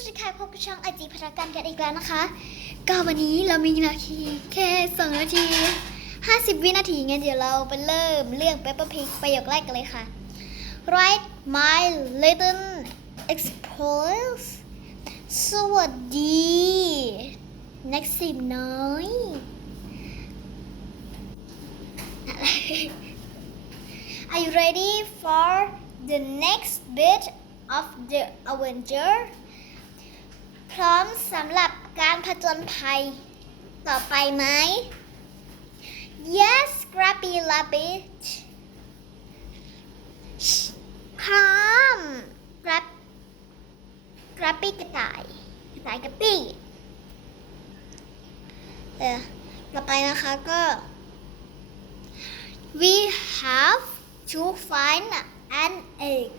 วัสดีค่ะพบกับช่องไอจีพัฒนาการกันอีกแล้วนะคะ ก็วันนี้เรามีนาทีแค่2นาที50วินาทีงั้นเดี๋ยวเราไปเริ่มเรื่อง Peppa Pig ประโยคแรกกันเลยค่ะ Right my little explorers สวัสดี next สิบน้อย Are you ready for the next bit of the Avenger พร้อมสำหรับการผจญภัยต่อไปไหม Yes Scrappy Rabbit พร้อม Grab Scrappy กระต่ายกระต่ายกระปี้เออต่อไปนะคะก็ we have to find an egg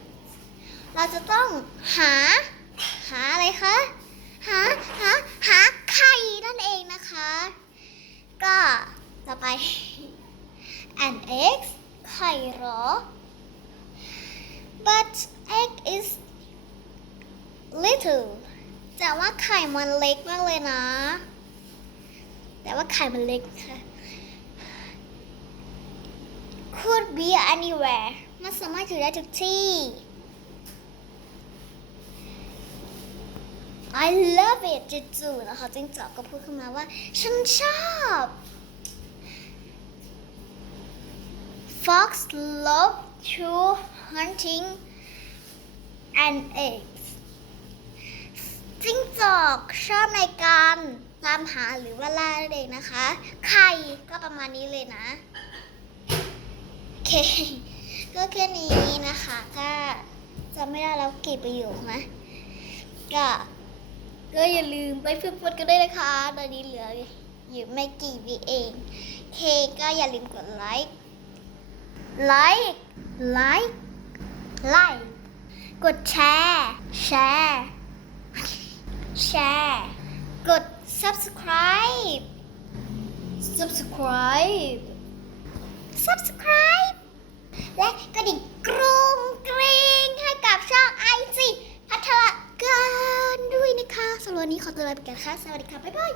เราจะต้องหาหาอะไรคะ หาหาหาไข่นั่นเองนะคะ ก็ต่อไป an egg ไข่หรอ but egg is little แต่ว่าไข่มันเล็กมากเลยนะ แต่ว่าไข่มันเล็กค่ะ could be anywhere มันสามารถอยู่ได้ทุกที่ I love it จู่ๆนะคะจิ้งจอกก็พูดขึ้นมาว่า ฉันชอบ Fox love to hunting and eggs จิงจอกชอบในการตามหาหรือว่าล่านั่นเองนะคะ ไข่ก็ประมาณนี้เลยนะโอเค ก็แค่นี้นะคะ ก็จะไม่ได้แล้วกี่ประโยคนะก็ ก็อย่าลืมไปฝึกฝนกันด้วยนะคะ ตอนนี้เหลืออยู่ไม่กี่วิเองเคก็อย่าลืมกดไลค์ไลค์ไลค์ไลค์กดแชร์แชร์แชร์กด subscribe subscribe subscribe าไปก่อนค่ะ สวัสดีค่ะ บ๊ายบาย